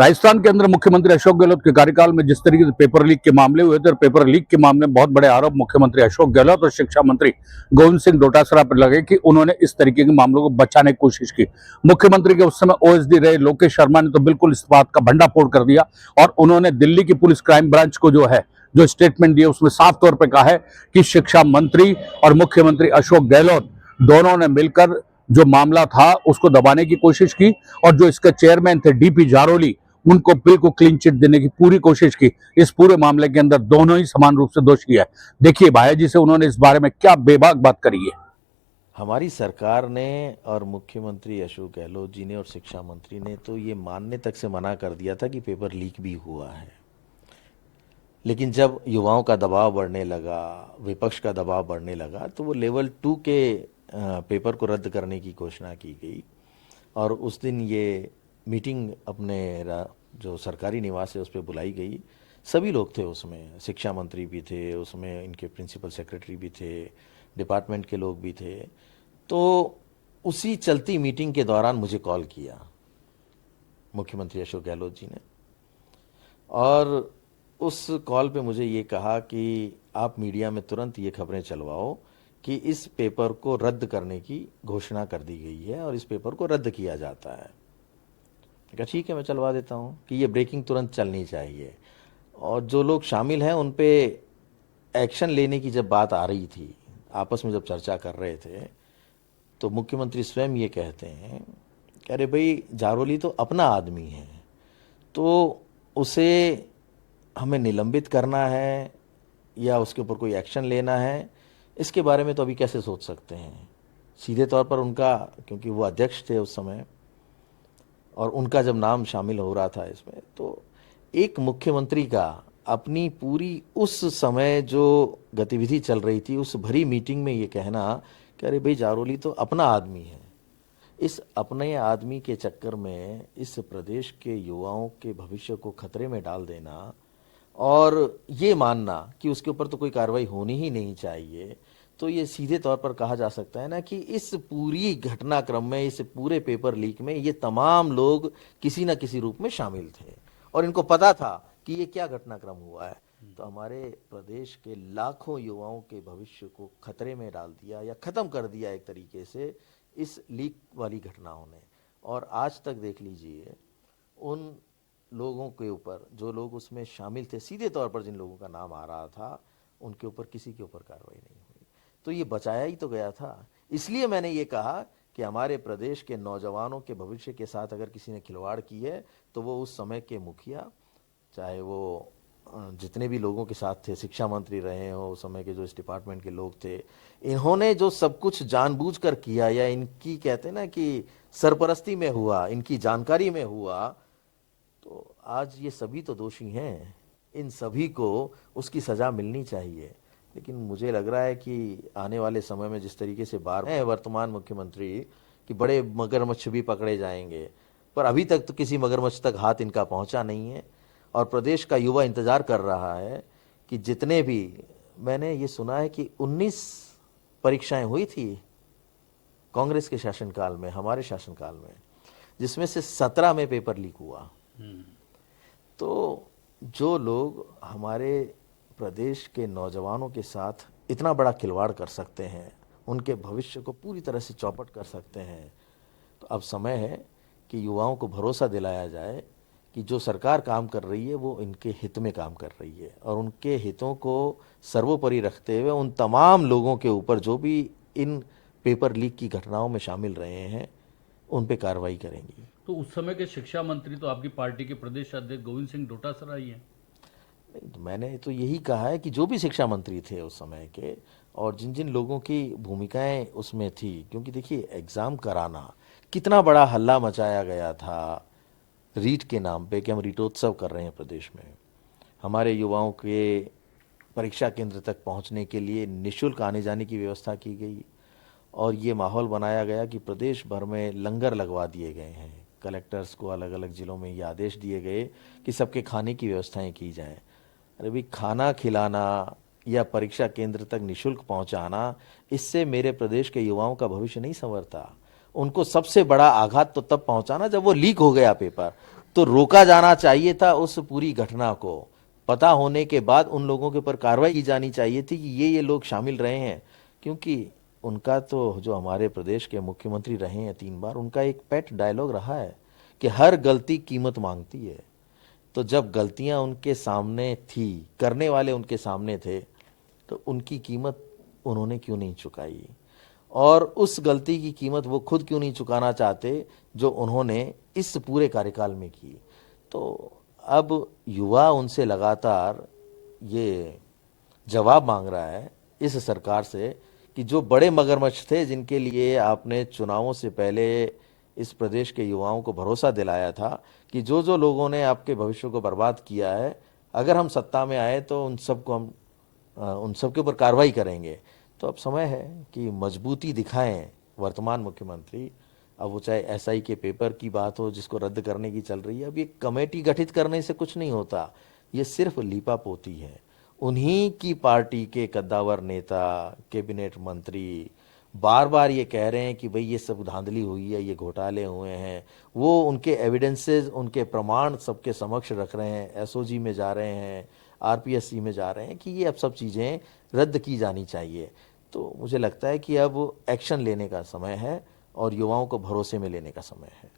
राजस्थान के अंदर मुख्यमंत्री अशोक गहलोत के कार्यकाल में जिस तरीके से पेपर लीक के मामले हुए थे और पेपर लीक के मामले में बहुत बड़े आरोप मुख्यमंत्री अशोक गहलोत और शिक्षा मंत्री गोविंद सिंह डोटासरा पर लगे कि उन्होंने इस तरीके के मामलों को बचाने की कोशिश की। मुख्यमंत्री के उस समय ओएसडी रहे लोकेश शर्मा ने तो बिल्कुल इस बात का भंडाफोड़ कर दिया और उन्होंने दिल्ली की पुलिस क्राइम ब्रांच को जो स्टेटमेंट दिया उसमें साफ तौर पर कहा है कि शिक्षा मंत्री और मुख्यमंत्री अशोक गहलोत दोनों ने मिलकर जो मामला था उसको दबाने की कोशिश की और जो इसके चेयरमैन थे डीपी जारोली उनको बिल्कुल क्लीन चिट देने की पूरी कोशिश की। इस पूरे मामले के अंदर दोनों ही समान रूप से दोषी है। देखिए भाया जी से उन्होंने इस बारे में क्या बेबाक बात करी है। हमारी सरकार ने और मुख्यमंत्री अशोक गहलोत जी ने और शिक्षा मंत्री ने तो ये मानने तक से मना कर दिया था कि पेपर लीक भी हुआ है, लेकिन जब युवाओं का दबाव बढ़ने लगा, विपक्ष का दबाव बढ़ने लगा, तो वो लेवल 2 के पेपर को रद्द करने की घोषणा की गई। और उस दिन ये मीटिंग अपने जो सरकारी निवास है उस पर बुलाई गई। सभी लोग थे उसमें, शिक्षा मंत्री भी थे उसमें, इनके प्रिंसिपल सेक्रेटरी भी थे, डिपार्टमेंट के लोग भी थे। तो उसी चलती मीटिंग के दौरान मुझे कॉल किया मुख्यमंत्री अशोक गहलोत जी ने, और उस कॉल पे मुझे ये कहा कि आप मीडिया में तुरंत ये खबरें चलवाओ कि इस पेपर को रद्द करने की घोषणा कर दी गई है और इस पेपर को रद्द किया जाता है। कहा ठीक है, मैं चलवा देता हूँ कि ये ब्रेकिंग तुरंत चलनी चाहिए। और जो लोग शामिल हैं उन पे एक्शन लेने की जब बात आ रही थी, आपस में जब चर्चा कर रहे थे, तो मुख्यमंत्री स्वयं ये कहते हैं कि अरे भाई, जारोली तो अपना आदमी है, तो उसे हमें निलंबित करना है या उसके ऊपर कोई एक्शन लेना है, इसके बारे में तो अभी कैसे सोच सकते हैं। सीधे तौर पर उनका, क्योंकि वो अध्यक्ष थे उस समय और उनका जब नाम शामिल हो रहा था इसमें, तो एक मुख्यमंत्री का अपनी पूरी उस समय जो गतिविधि चल रही थी उस भरी मीटिंग में ये कहना कि अरे भाई, जारोली तो अपना आदमी है, इस अपने आदमी के चक्कर में इस प्रदेश के युवाओं के भविष्य को खतरे में डाल देना और ये मानना कि उसके ऊपर तो कोई कार्रवाई होनी ही नहीं चाहिए, तो ये सीधे तौर पर कहा जा सकता है ना कि इस पूरी घटनाक्रम में, इस पूरे पेपर लीक में ये तमाम लोग किसी न किसी रूप में शामिल थे और इनको पता था कि ये क्या घटनाक्रम हुआ है। तो हमारे प्रदेश के लाखों युवाओं के भविष्य को खतरे में डाल दिया या ख़त्म कर दिया एक तरीके से इस लीक वाली घटनाओं ने। और आज तक देख लीजिए, उन लोगों के ऊपर, जो लोग उसमें शामिल थे, सीधे तौर पर जिन लोगों का नाम आ रहा था, उनके ऊपर किसी के ऊपर कार्रवाई नहीं हुई। तो ये बचाया ही तो गया था। इसलिए मैंने ये कहा कि हमारे प्रदेश के नौजवानों के भविष्य के साथ अगर किसी ने खिलवाड़ की है तो वो उस समय के मुखिया, चाहे वो जितने भी लोगों के साथ थे, शिक्षा मंत्री रहे हो, उस समय के जो इस डिपार्टमेंट के लोग थे, इन्होंने जो सब कुछ जानबूझकर किया या इनकी, कहते हैं ना कि सरपरस्ती में हुआ, इनकी जानकारी में हुआ, तो आज ये सभी तो दोषी हैं। इन सभी को उसकी सज़ा मिलनी चाहिए। लेकिन मुझे लग रहा है कि आने वाले समय में जिस तरीके से बार है वर्तमान मुख्यमंत्री कि बड़े मगरमच्छ भी पकड़े जाएंगे, पर अभी तक तो किसी मगरमच्छ तक हाथ इनका पहुंचा नहीं है। और प्रदेश का युवा इंतज़ार कर रहा है कि जितने भी, मैंने ये सुना है कि 19 परीक्षाएं हुई थी कांग्रेस के शासनकाल में, हमारे शासनकाल में, जिसमें से 17 में पेपर लीक हुआ। तो जो लोग हमारे प्रदेश के नौजवानों के साथ इतना बड़ा खिलवाड़ कर सकते हैं, उनके भविष्य को पूरी तरह से चौपट कर सकते हैं, तो अब समय है कि युवाओं को भरोसा दिलाया जाए कि जो सरकार काम कर रही है वो इनके हित में काम कर रही है और उनके हितों को सर्वोपरि रखते हुए उन तमाम लोगों के ऊपर जो भी इन पेपर लीक की घटनाओं में शामिल रहे हैं उन पे कार्रवाई करेंगी। तो उस समय के शिक्षा मंत्री तो आपकी पार्टी के प्रदेश अध्यक्ष गोविंद सिंह डोटासरा ही हैं। तो मैंने तो यही कहा है कि जो भी शिक्षा मंत्री थे उस समय के और जिन जिन लोगों की भूमिकाएं उसमें थी, क्योंकि देखिए, एग्ज़ाम कराना, कितना बड़ा हल्ला मचाया गया था रीट के नाम पे कि हम रीटोत्सव कर रहे हैं प्रदेश में। हमारे युवाओं के परीक्षा केंद्र तक पहुंचने के लिए निःशुल्क आने जाने की व्यवस्था की गई और ये माहौल बनाया गया कि प्रदेश भर में लंगर लगवा दिए गए हैं। कलेक्टर्स को अलग अलग ज़िलों में ये आदेश दिए गए कि सबके खाने की व्यवस्थाएं की जाएं। अरे भाई, खाना खिलाना या परीक्षा केंद्र तक निःशुल्क पहुंचाना, इससे मेरे प्रदेश के युवाओं का भविष्य नहीं संवरता। उनको सबसे बड़ा आघात तो तब पहुंचा ना जब वो लीक हो गया पेपर। तो रोका जाना चाहिए था उस पूरी घटना को। पता होने के बाद उन लोगों के ऊपर कार्रवाई की जानी चाहिए थी कि ये लोग शामिल रहे हैं। क्योंकि उनका तो जो हमारे प्रदेश के मुख्यमंत्री रहे हैं 3 बार, उनका एक पेट डायलॉग रहा है कि हर गलती कीमत मांगती है। तो जब गलतियां उनके सामने थी, करने वाले उनके सामने थे, तो उनकी कीमत उन्होंने क्यों नहीं चुकाई? और उस गलती की कीमत वो खुद क्यों नहीं चुकाना चाहते जो उन्होंने इस पूरे कार्यकाल में की? तो अब युवा उनसे लगातार ये जवाब मांग रहा है इस सरकार से कि जो बड़े मगरमच्छ थे, जिनके लिए आपने चुनावों से पहले इस प्रदेश के युवाओं को भरोसा दिलाया था कि जो जो लोगों ने आपके भविष्य को बर्बाद किया है, अगर हम सत्ता में आए तो उन सबको हम उन सब के ऊपर कार्रवाई करेंगे। तो अब समय है कि मजबूती दिखाएं वर्तमान मुख्यमंत्री। अब वो चाहे एसआई के पेपर की बात हो जिसको रद्द करने की चल रही है, अब ये कमेटी गठित करने से कुछ नहीं होता, ये सिर्फ लीपापोती है। उन्हीं की पार्टी के कद्दावर नेता, कैबिनेट मंत्री बार बार ये कह रहे हैं कि भाई ये सब धांधली हुई है, ये घोटाले हुए हैं। वो उनके एविडेंसेस, उनके प्रमाण सबके समक्ष रख रहे हैं, एसओजी में जा रहे हैं, आरपीएससी में जा रहे हैं कि ये अब सब चीज़ें रद्द की जानी चाहिए। तो मुझे लगता है कि अब एक्शन लेने का समय है और युवाओं को भरोसे में लेने का समय है।